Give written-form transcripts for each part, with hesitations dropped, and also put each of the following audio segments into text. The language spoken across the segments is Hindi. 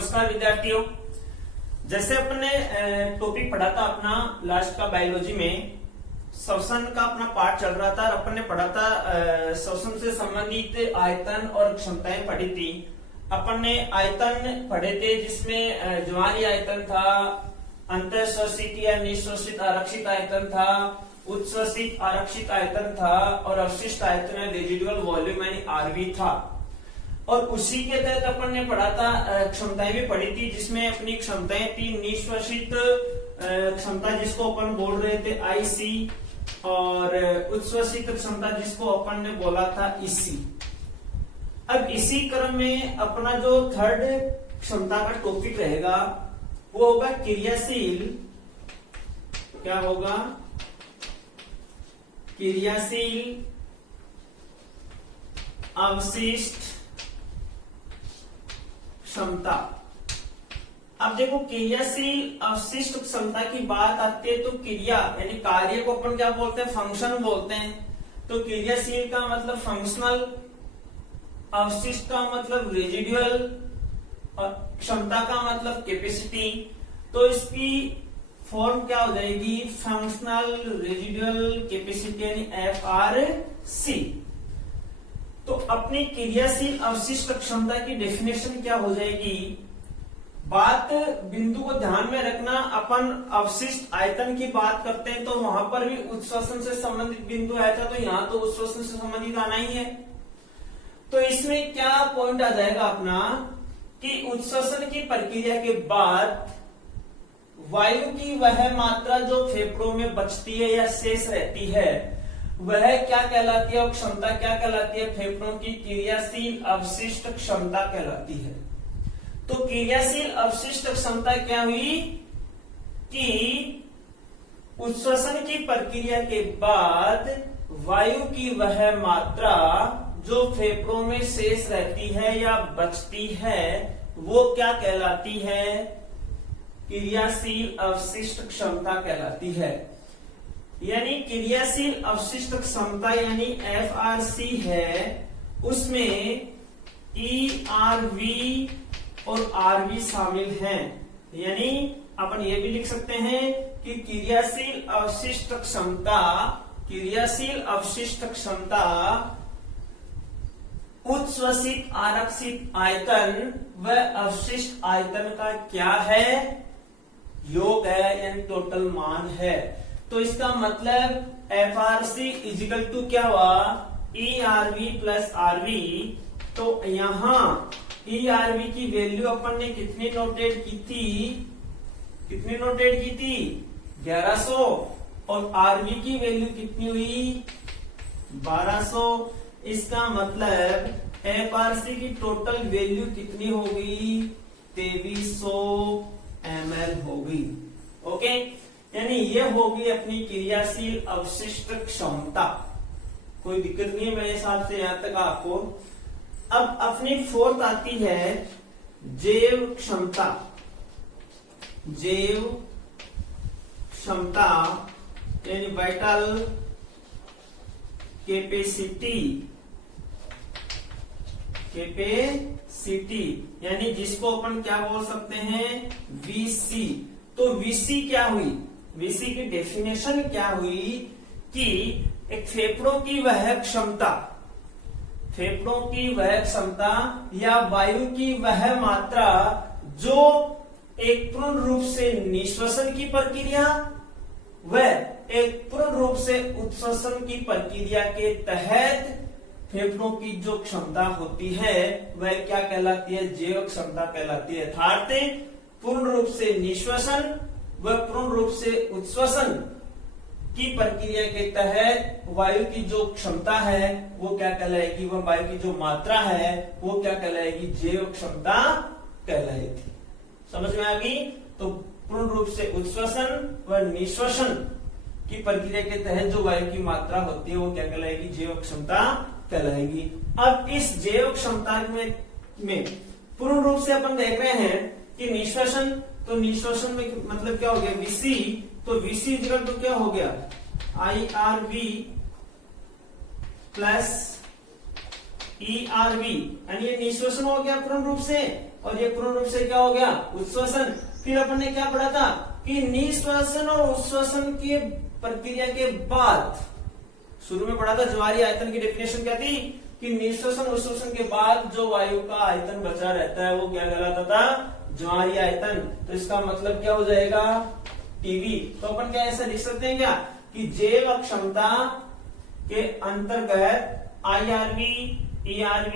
नमस्कार विद्यार्थियों। जैसे अपने टॉपिक पढ़ा था अपना लास्ट का बायोलॉजी में, श्वसन का अपना पार्ट चल रहा था और अपन ने पढ़ा था श्वसन से संबंधित आयतन और क्षमताएं पढ़ी थी। अपन ने आयतन पढ़े थे जिसमें ज्वारीय आयतन था, अंतःश्वसित या निश्वसित आरक्षित आयतन था, उच्छ्वसित आरक्षित आयतन था और अवशिष्ट आयतन रेजिडुअल वॉल्यूम यानी आरवी था। और उसी के तहत अपन ने पढ़ा था क्षमताएं भी पढ़ी थी जिसमें अपनी क्षमताएं थी निश्वसित क्षमता जिसको अपन बोल रहे थे आईसी और उच्छ्वसित क्षमता जिसको अपन ने बोला था ईसी। अब इसी क्रम में अपना जो थर्ड क्षमता का टॉपिक रहेगा वो होगा क्रियाशील, क्या होगा, क्रियाशील अवशिष्ट क्षमता। अब देखो क्रियाशील अवशिष्ट क्षमता की बात आती है तो क्रिया यानी कार्य को अपन क्या बोलते हैं, फंक्शन बोलते हैं। तो क्रियाशील का मतलब फंक्शनल, अवशिष्ट का मतलब रेजिडुअल और क्षमता का मतलब कैपेसिटी। तो इसकी फॉर्म क्या हो जाएगी, फंक्शनल रेजिडुअल कैपेसिटी यानी FRC। तो अपनी क्रियाशील अवशिष्ट क्षमता की डेफिनेशन क्या हो जाएगी, बात बिंदु को ध्यान में रखना, अपन अवशिष्ट आयतन की बात करते हैं तो वहां पर भी उच्छ्वसन से संबंधित बिंदु आया था, तो यहाँ तो उच्छ्वसन से संबंधित आना ही है। तो इसमें क्या पॉइंट आ जाएगा अपना कि उच्छ्वसन की प्रक्रिया के बाद वायु की वह मात्रा जो फेफड़ों में बचती है या शेष रहती है वह क्या कहलाती है, और क्षमता क्या कहलाती है, फेफड़ों की क्रियाशील अवशिष्ट क्षमता कहलाती है। तो क्रियाशील अवशिष्ट क्षमता क्या हुई कि उच्छ्वसन की प्रक्रिया के बाद वायु की वह मात्रा जो फेफड़ों में शेष रहती है या बचती है वो क्या कहलाती है, क्रियाशील अवशिष्ट क्षमता कहलाती है। यानी क्रियाशील अवशिष्ट क्षमता यानी FRC है, उसमें ERV और RV शामिल हैं। यानी अपन ये भी लिख सकते हैं कि क्रियाशील अवशिष्ट क्षमता, क्रियाशील अवशिष्ट क्षमता उच्छ्वसित आरक्षित आयतन व अवशिष्ट आयतन का क्या है, योग है यानी टोटल मान है। तो इसका मतलब FRC इजिकल टू क्या हुआ, ERV प्लस RV। तो यहां ERV की वैल्यू अपन ने कितनी नोटेट की थी, कितनी नोटेट की थी, 1100, और RV की वैल्यू कितनी हुई, 1200। इसका मतलब FRC की टोटल वैल्यू कितनी हो गई, 2300 ml हो गई। ओके, यानी ये होगी अपनी क्रियाशील अवशिष्ट क्षमता। कोई दिक्कत नहीं है मेरे हिसाब से यहां तक आपको। अब अपनी फोर्थ आती है जैव क्षमता। जैव क्षमता यानी वाइटल कैपेसिटी, कैपेसिटी यानी जिसको अपन क्या बोल सकते हैं, VC। तो VC क्या हुई, VC की डेफिनेशन क्या हुई कि एक फेफड़ों की वह क्षमता, फेफड़ों की वह क्षमता या वायु की वह मात्रा जो एक पूर्ण रूप से निश्वसन की प्रक्रिया व एक पूर्ण रूप से उच्छ्वसन की प्रक्रिया के तहत फेफड़ों की जो क्षमता होती है वह क्या कहलाती है, जैव क्षमता कहलाती है। अर्थात पूर्ण रूप से निश्वसन व पूर्ण रूप से उच्छ्वसन की प्रक्रिया के तहत वायु की जो क्षमता है वो क्या कहलाएगी, वह वायु की जो मात्रा है वो क्या कहलाएगी, जैव क्षमता कहलाएगी। समझ में आ गई। तो पूर्ण रूप से उच्छ्वसन व निश्वसन की प्रक्रिया के तहत जो वायु की मात्रा होती है वो क्या कहलाएगी, जैव क्षमता कहलाएगी। अब इस जैव क्षमता में पूर्ण रूप से अपन देख रहे हैं कि निश्वसन, तो निश्वसन में मतलब क्या हो गया, VC। तो VC इक्वल तो क्या हो गया, IRV प्लस ERV, यानी ये निश्वसन हो गया पूर्ण रूप से, और ये पूर्ण रूप से क्या हो गया, उच्छ्वसन। फिर अपन ने क्या पढ़ा था कि निश्वसन और उच्छ्वसन की प्रक्रिया के बाद, शुरू में पढ़ा था ज्वारीय आयतन की डेफिनेशन क्या थी कि निश्वसन उच्छ्वसन के बाद जो वायु का आयतन बचा रहता है वो क्या कहलाता था, ज्वारीय आयतन। तो इसका मतलब क्या हो जाएगा, टीवी। तो अपन क्या ऐसा लिख सकते हैं क्या कि जैव क्षमता के अंतर्गत IRV, ERV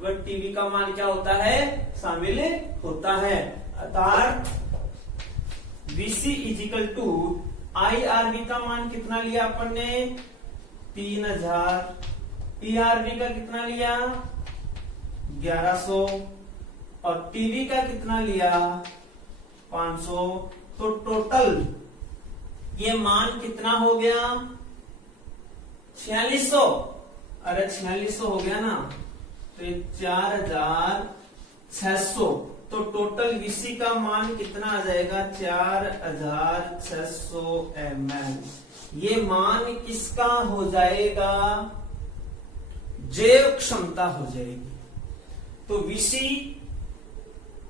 व टीवी का मान क्या होता है, शामिल होता है। अर्थात VC इजिकल टू IRV का मान कितना लिया अपन ने, 3000, ERV का कितना लिया 1100 और टीवी का कितना लिया 500। तो टोटल ये मान कितना हो गया 4600। अरे 4600 हो गया ना, तो ये 4600। तो टोटल VC का मान कितना आ जाएगा 4600 ml। ये मान किसका हो जाएगा, जैव क्षमता हो जाएगी। तो VC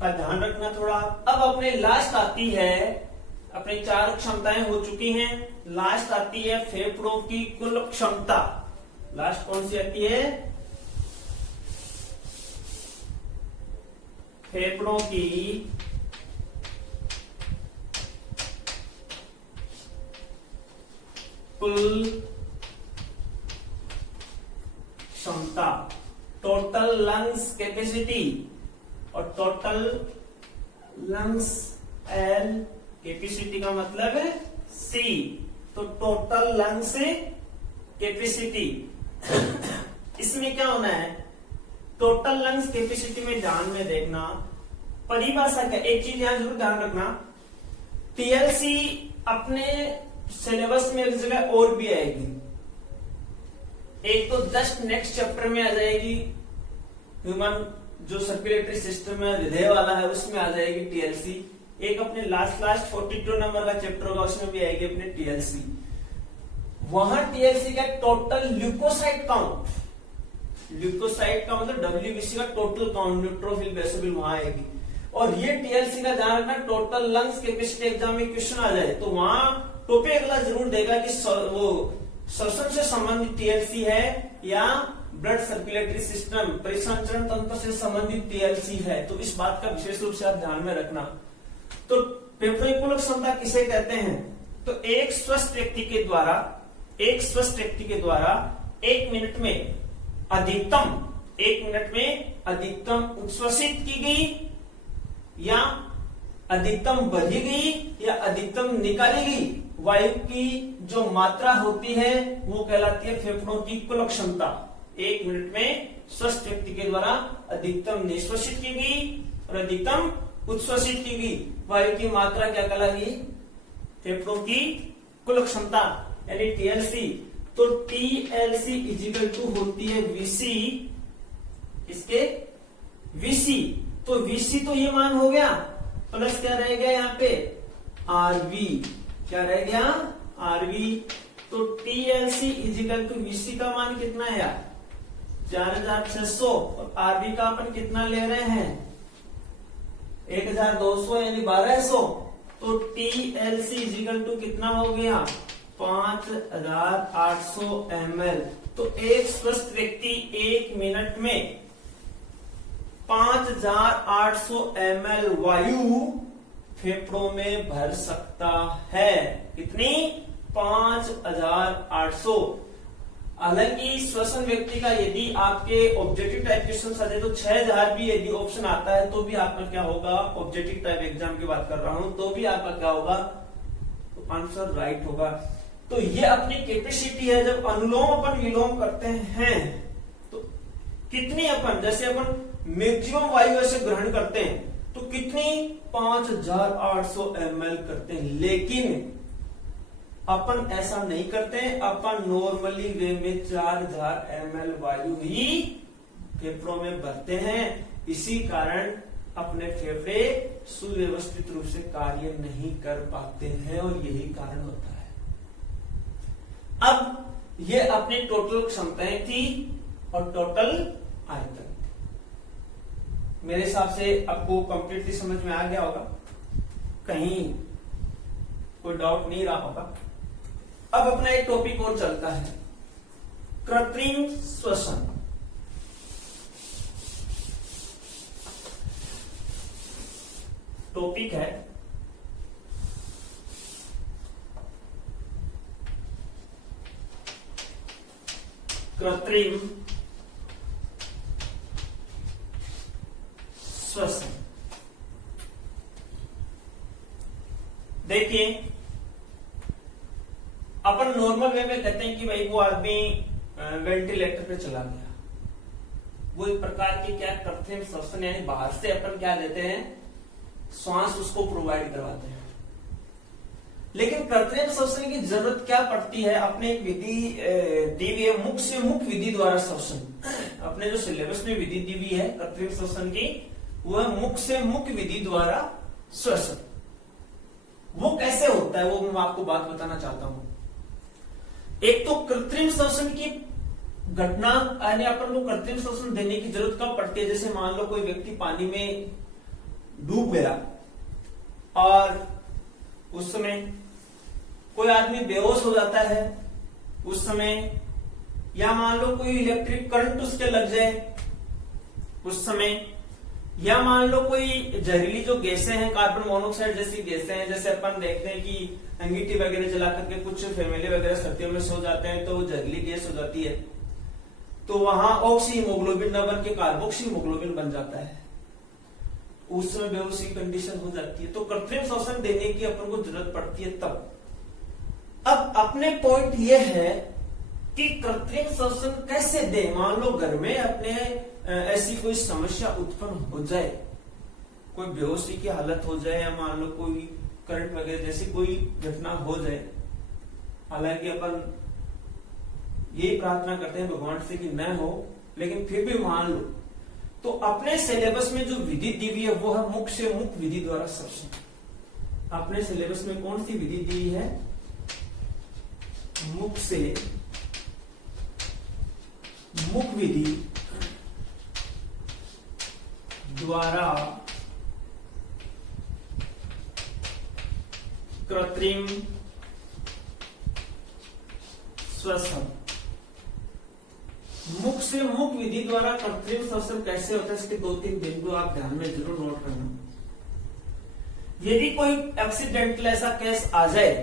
का ध्यान रखना थोड़ा। अब अपने लास्ट आती है, अपने 4 क्षमताएं हो चुकी हैं, लास्ट आती है फेफड़ों की कुल क्षमता। लास्ट कौन सी आती है, फेफड़ों की कुल क्षमता, टोटल लंग्स कैपेसिटी। और टोटल लंग्स L, कैपेसिटी का मतलब है C। तो टोटल लंग्स कैपेसिटी इसमें क्या होना है, टोटल लंग्स कैपेसिटी में ध्यान में देखना परिभाषा क्या, एक चीज यहां जरूर ध्यान रखना, TLC अपने सिलेबस में एक जगह और भी आएगी। एक तो जस्ट नेक्स्ट चैप्टर में आ जाएगी, ह्यूमन जो सर्कुलेटरी सिस्टम है हृदय वाला है उसमें आ जाएगी TLC। एक अपने लास्ट 42 नंबर का चैप्टर होगा उसमें भी आएगी अपने TLC। वहां TLC का टोटल ल्यूकोसाइट काउंट, ल्यूकोसाइट का मतलब WBC का टोटल काउंट, न्यूट्रोफिल बेसोफिल वहां आएगी। और ये TLC का ध्यान रखना, टोटल लंग्स कैपेसिटी एग्जाम में क्वेश्चन आ जाए तो वहां टोपे अगला जरूर देगा कि वो श्वसन से संबंधित TLC है या ब्लड सर्कुलेटरी सिस्टम परिसंचरण तंत्र से संबंधित TLC है। तो इस बात का विशेष रूप से आप ध्यान में रखना। तो फेफड़ों की कुल क्षमता किसे कहते हैं, तो एक स्वस्थ व्यक्ति के द्वारा 1 मिनट में अधिकतम उच्छ्वसित की गई या अधिकतम भरी गई या अधिकतम निकाली गई वायु की जो मात्रा होती है वो कहलाती है फेफड़ों की कुल क्षमता। 1 मिनट में स्वस्थ व्यक्ति के द्वारा अधिकतम निश्वसित की गई और अधिकतम उच्छ्वसित की गई वायु की मात्रा क्या कहलाएगी, फेफड़ों की कुल क्षमता यानी TLC। तो TLC इजिकल टू होती है VC, इसके VC। तो VC तो ये मान हो गया, प्लस क्या रह गया यहाँ पे RV, क्या रह गया RV। तो TLC इजिकल टू VC का मान कितना है यार 4600 और RV का अपन कितना ले रहे हैं 1200 यानी 1200। तो TLC इजिकल टू कितना हो गया 5800 ml। तो एक स्वस्थ व्यक्ति 1 मिनट में 5800 ml वायु फेफड़ों में भर सकता है। कितनी 5800। हालांकि श्वसन व्यक्ति का यदि आपके ऑब्जेक्टिव टाइप क्वेश्चन आ जाए तो 6000 भी यदि ऑप्शन आता है तो भी आपका क्या होगा, ऑब्जेक्टिव टाइप एग्जाम की बात कर रहा हूं, तो भी आपका क्या होगा, तो आंसर राइट होगा। तो ये अपनी कैपेसिटी है। जब अनुलोम अपन विलोम करते हैं तो कितनी अपन, जैसे अपन मैक्सिमम वायु ऐसे ग्रहण करते हैं तो कितनी 5800 ml करते हैं, लेकिन अपन ऐसा नहीं करते। अपन नॉर्मली वे में 4000 ml वायु ही फेफड़ों में भरते हैं। इसी कारण अपने फेफड़े सुव्यवस्थित रूप से कार्य नहीं कर पाते हैं और यही कारण होता है। अब ये अपनी टोटल क्षमताएं थी और टोटल आयतन। मेरे हिसाब से आपको कंप्लीटली समझ में आ गया होगा, कहीं कोई डाउट नहीं रहा होगा। अब अपना एक टॉपिक और चलता है, कृत्रिम श्वसन। टॉपिक है कृत्रिम श्वसन। देखिए, अपन नॉर्मल वे में कहते हैं कि भाई वो आदमी वेंटिलेटर पे चला गया, वो एक प्रकार की क्या कृत्रिम श्वसन, यानी बाहर से अपन क्या देते हैं, श्वास उसको प्रोवाइड करवाते हैं। लेकिन कृत्रिम श्वसन की जरूरत क्या पड़ती है, अपने एक विधि दी हुई है, मुख से मुख विधि द्वारा श्वसन। अपने जो सिलेबस में विधि दी हुई है कृत्रिम श्वसन की, वह मुख से मुख विधि द्वारा श्वसन। वो कैसे होता है वो मैं आपको बात बताना चाहता हूं। एक तो कृत्रिम श्वसन की घटना, यानी अपन को कृत्रिम श्वसन देने की जरूरत कब पड़ती है, जैसे मान लो कोई व्यक्ति पानी में डूब गया और उस समय कोई आदमी बेहोश हो जाता है उस समय, या मान लो कोई इलेक्ट्रिक करंट उसके लग जाए उस समय, या मान लो कोई जहरीली जो गैसें हैं, कार्बन मोनोऑक्साइड जैसी गैसें हैं, जैसे अपन देखते हैं कि अंगीठी वगैरह जला करके कुछ फैमिली वगैरह सर्दियों में सो जाते हैं तो वो जहरीली गैस हो जाती है, तो वहां ऑक्सी हीमोग्लोबिन न बन के कार्बोक्सी हीमोग्लोबिन बन जाता है, उस समय बेहोशी कंडीशन हो जाती है। तो कृत्रिम श्वसन देने की अपन को जरूरत पड़ती है तब। अब अपने पॉइंट ये है कि कृत्रिम श्वसन कैसे दे। मान लो घर में अपने ऐसी कोई समस्या उत्पन्न हो जाए, कोई बेहोशी की हालत हो जाए, या मान लो कोई करंट वगैरह जैसी कोई घटना हो जाए, हालांकि अपन यही प्रार्थना करते हैं भगवान से कि न हो, लेकिन फिर भी मान लो, तो अपने सिलेबस में जो विधि दी हुई है वो है मुख से मुख विधि द्वारा श्वसन। अपने सिलेबस में कौन सी विधि दी है, मुख से मुख विधि द्वारा कृत्रिम श्वसन। मुख से मुख विधि द्वारा कृत्रिम श्वसन कैसे होता है, इसके 2-3 बिंदु आप ध्यान में जरूर नोट करना। यदि कोई एक्सीडेंटल ऐसा केस आ जाए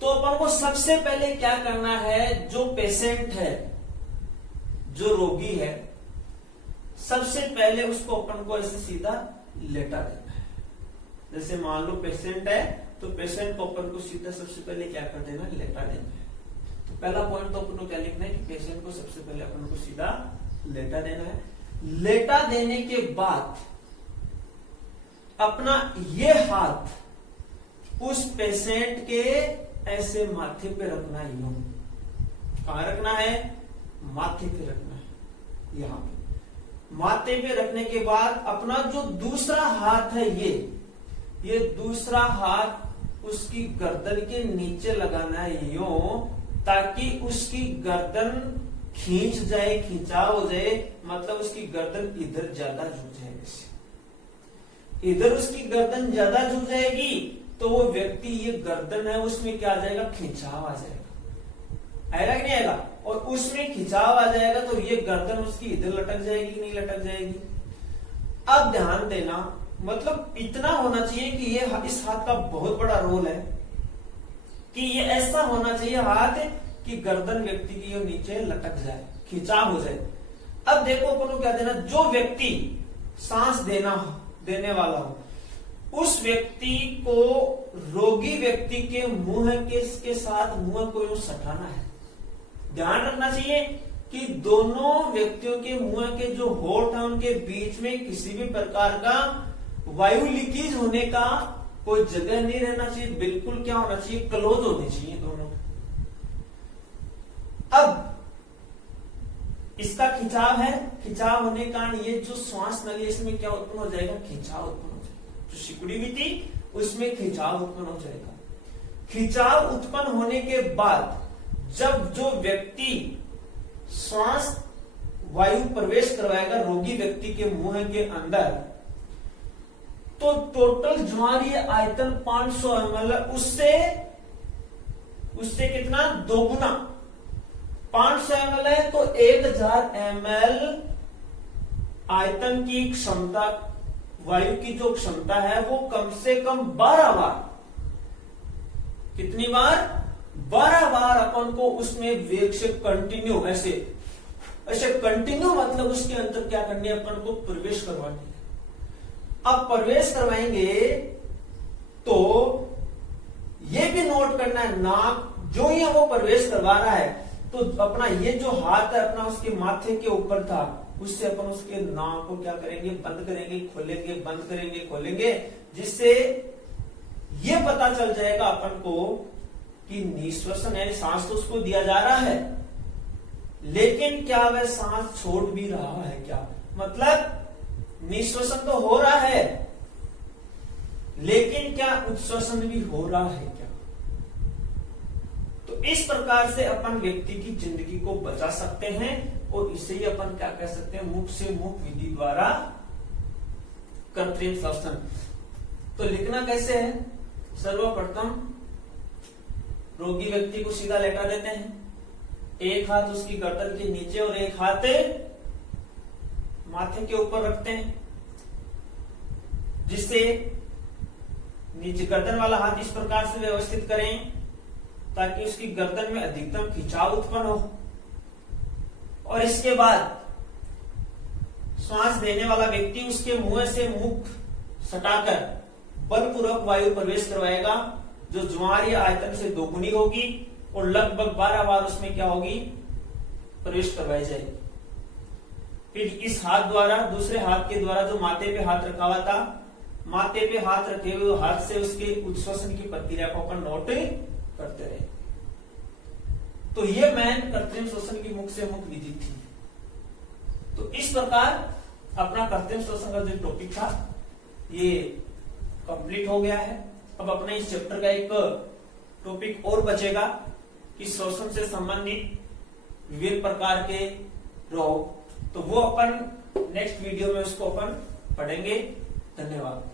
तो अपन को सबसे पहले क्या करना है, जो पेशेंट है, जो रोगी है, सबसे पहले उसको अपन को ऐसे सीधा लेटा देना है। जैसे मान लो पेशेंट है तो पेशेंट को अपन को सीधा सबसे पहले क्या कर देना, लेटा देना है। तो पहला पॉइंट तो अपन को क्या लिखना है कि पेशेंट को सबसे पहले अपन को सीधा लेटा देना है। लेटा देने के बाद अपना ये हाथ उस पेशेंट के ऐसे माथे पे रखना है, यूं। कहां रखना है, माथे पे रखना है, यहां पे माथे पे रखने के बाद अपना जो दूसरा हाथ है ये दूसरा हाथ उसकी गर्दन के नीचे लगाना है, यूं, ताकि उसकी गर्दन खींच जाए, खिंचाव हो जाए, मतलब उसकी गर्दन इधर ज्यादा झुक जाए। इधर उसकी गर्दन ज्यादा झुक जाएगी तो वो व्यक्ति, ये गर्दन है उसमें क्या आ जाएगा, खिंचाव आ जाएगा। आएगा कि नहीं आएगा, और उसमें खिंचाव आ जाएगा तो ये गर्दन उसकी इधर लटक जाएगी कि नहीं लटक जाएगी। अब ध्यान देना, मतलब इतना होना चाहिए कि ये इस हाथ का बहुत बड़ा रोल है कि ये ऐसा होना चाहिए हाथ कि गर्दन व्यक्ति की ये नीचे लटक जाए, खिंचाव हो जाए। अब देखो अपन को क्या देना, जो व्यक्ति सांस देने वाला हो उस व्यक्ति को रोगी व्यक्ति के मुंह के साथ मुंह को यूं सटाना है। ध्यान रखना चाहिए कि दोनों व्यक्तियों के मुंह के जो होठ है उनके बीच में किसी भी प्रकार का वायु लीकेज होने का कोई जगह नहीं रहना चाहिए, बिल्कुल क्या होना चाहिए, क्लोज होने चाहिए दोनों। अब इसका खिंचाव है, खिंचाव होने का कारण ये जो श्वास नली इसमें क्या उत्पन्न हो जाएगा, खिंचाव उत्पन्न हो जाएगा। जो सिकुड़ी हुई थी उसमें खिंचाव उत्पन्न हो जाएगा। खिंचाव उत्पन्न होने के बाद जब जो व्यक्ति श्वास वायु प्रवेश करवाएगा रोगी व्यक्ति के मुंह के अंदर, तो टोटल ज्वारीय आयतन 500 ml, उससे कितना दोगुना 500 ml है तो 1000 ml आयतन की क्षमता, वायु की जो क्षमता है वो कम से कम 12 बार, कितनी बार? 12 बार अपन को उसमें वेग से कंटिन्यू ऐसे कंटिन्यू मतलब उसके अंदर क्या करनी है, अपन को प्रवेश करवानी है। अब प्रवेश करवाएंगे तो ये भी नोट करना है, नाक जो ही वो प्रवेश करवा रहा है तो अपना ये जो हाथ है अपना उसके माथे के ऊपर था, उससे अपन उसके नाक को क्या करेंगे, बंद करेंगे, खोलेंगे, बंद करेंगे, खोलेंगे, जिससे ये पता चल जाएगा अपन को कि निश्वसन यानी सांस तो उसको दिया जा रहा है, लेकिन क्या वह सांस छोड़ भी रहा है क्या, मतलब निश्वसन तो हो रहा है लेकिन क्या उच्छ्वसन भी हो रहा है क्या। तो इस प्रकार से अपन व्यक्ति की जिंदगी को बचा सकते हैं और इसे ही अपन क्या कह सकते हैं, मुख से मुख विधि द्वारा कृत्रिम श्वसन। तो लिखना कैसे है, सर्वप्रथम रोगी व्यक्ति को सीधा लेटा देते हैं, एक हाथ उसकी गर्दन के नीचे और एक हाथ माथे के ऊपर रखते हैं, जिससे नीचे गर्दन वाला हाथ इस प्रकार से व्यवस्थित करें ताकि उसकी गर्दन में अधिकतम खिंचाव उत्पन्न हो, और इसके बाद श्वास देने वाला व्यक्ति उसके मुंह से मुख सटाकर बलपूर्वक वायु प्रवेश करवाएगा, जो ज्वारीय आयतन से दोगुनी होगी और लगभग 12 बार उसमें क्या होगी, प्रवेश करवाई जाएगी। फिर इस हाथ द्वारा, दूसरे हाथ के द्वारा जो माथे पे हाथ रखा हुआ था, माथे पे हाथ रखे हुए हाथ से उसके उच्छ्वसन की प्रक्रिया को अपन नोट करते रहे। तो ये मैन कृत्रिम श्वसन की मुख से मुख विधि थी। तो इस प्रकार अपना कृत्रिम श्वसन का जो टॉपिक था ये कंप्लीट हो गया है। अब अपने इस चैप्टर का एक टॉपिक और बचेगा कि श्वसन से संबंधित विभिन्न प्रकार के रोग, तो वो अपन नेक्स्ट वीडियो में उसको अपन पढ़ेंगे। धन्यवाद।